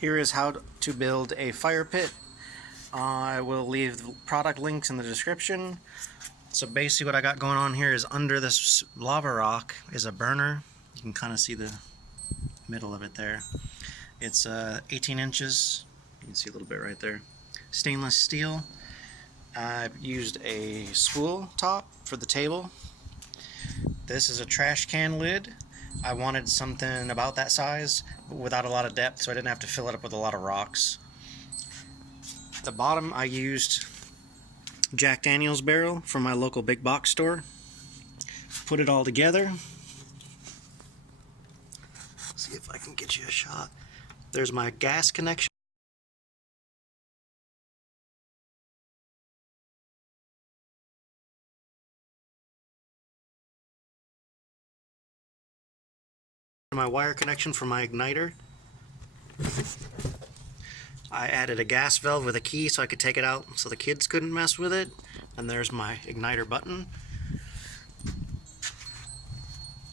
Here is how to build a fire pit. I will leave the product links in the description. So basically what I got going on here is under this lava rock is a burner. You can kind of see the middle of it there. It's 18 inches. You can see a little bit right there. Stainless steel. I've used a spool top for the table. This is a trash can lid. I wanted something about that size, but without a lot of depth, so I didn't have to fill it up with a lot of rocks. At the bottom, I used Jack Daniel's barrel from my local big box store. Put it all together. See if I can get you a shot. There's my gas connection. My wire connection for my igniter. I added a gas valve with a key so I could take it out so the kids couldn't mess with it. And there's my igniter button.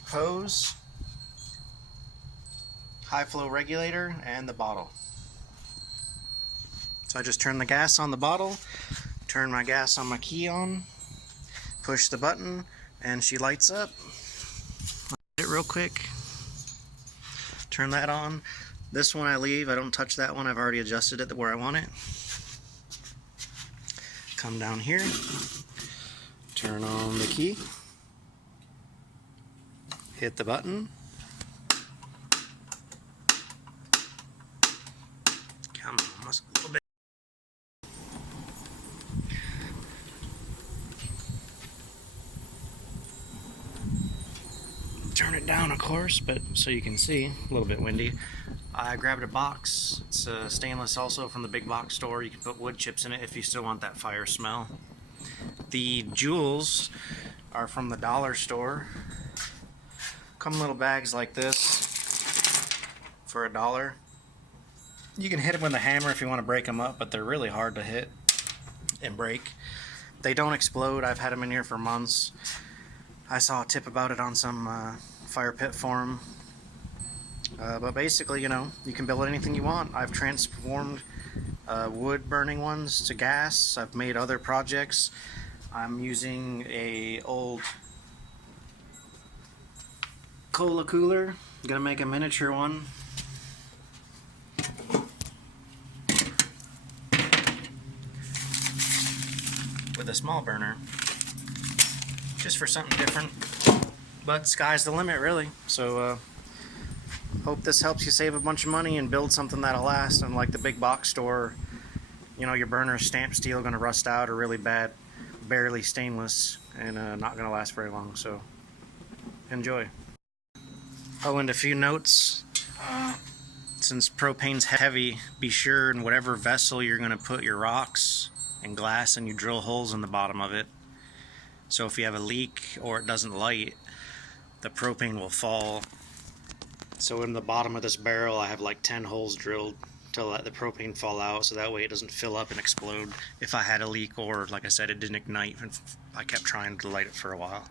Hose, high flow regulator, and the bottle. So I just turn the gas on the bottle, turn my gas on my key on, push the button, and she lights up. I'll hit it real quick. Turn that on. This one I leave. I don't touch that one. I've already adjusted it to where I want it. Come down here. Turn on the key. Hit the button. Come on, almost a little bit. Turn it down, of course, but so you can see, a little bit windy. I grabbed a box. It's stainless also from the big box store. You can put wood chips in it if you still want that fire smell. The jewels are from the dollar store. Come in little bags like this for $1. You can hit them with a hammer if you want to break them up, but they're really hard to hit and break. They don't explode. I've had them in here for months. I saw a tip about it on some fire pit forum. But basically, you know, you can build anything you want. I've transformed wood burning ones to gas. I've made other projects. I'm using a old cola cooler. I'm gonna make a miniature one. With a small burner. Just for something different. But sky's the limit, really. So hope this helps you save a bunch of money and build something that'll last. Unlike the big box store, you know, your burner's stamped steel gonna rust out or really bad, barely stainless, and not gonna last very long. So enjoy. Oh, and a few notes. Since propane's heavy, be sure in whatever vessel you're gonna put your rocks and glass, and you drill holes in the bottom of it. So if you have a leak or it doesn't light, the propane will fall. So in the bottom of this barrel I have like 10 holes drilled to let the propane fall out, so that way it doesn't fill up and explode if I had a leak, or like I said, it didn't ignite and I kept trying to light it for a while.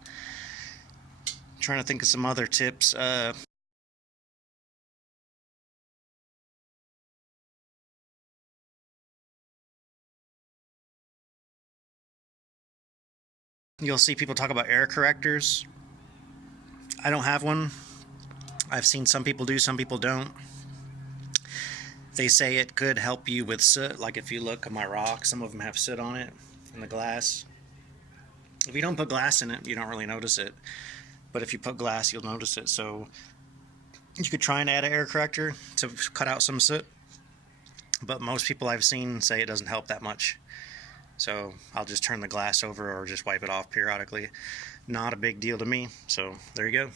Trying to think of some other tips. You'll see people talk about air correctors. I don't have one. I've seen some people do, some people don't. They say it could help you with soot. Like if you look at my rock, some of them have soot on it in the glass. If you don't put glass in it, you don't really notice it. But if you put glass, you'll notice it. So you could try and add an air corrector to cut out some soot. But most people I've seen say it doesn't help that much. So I'll just turn the glass over or just wipe it off periodically. Not a big deal to me. So there you go.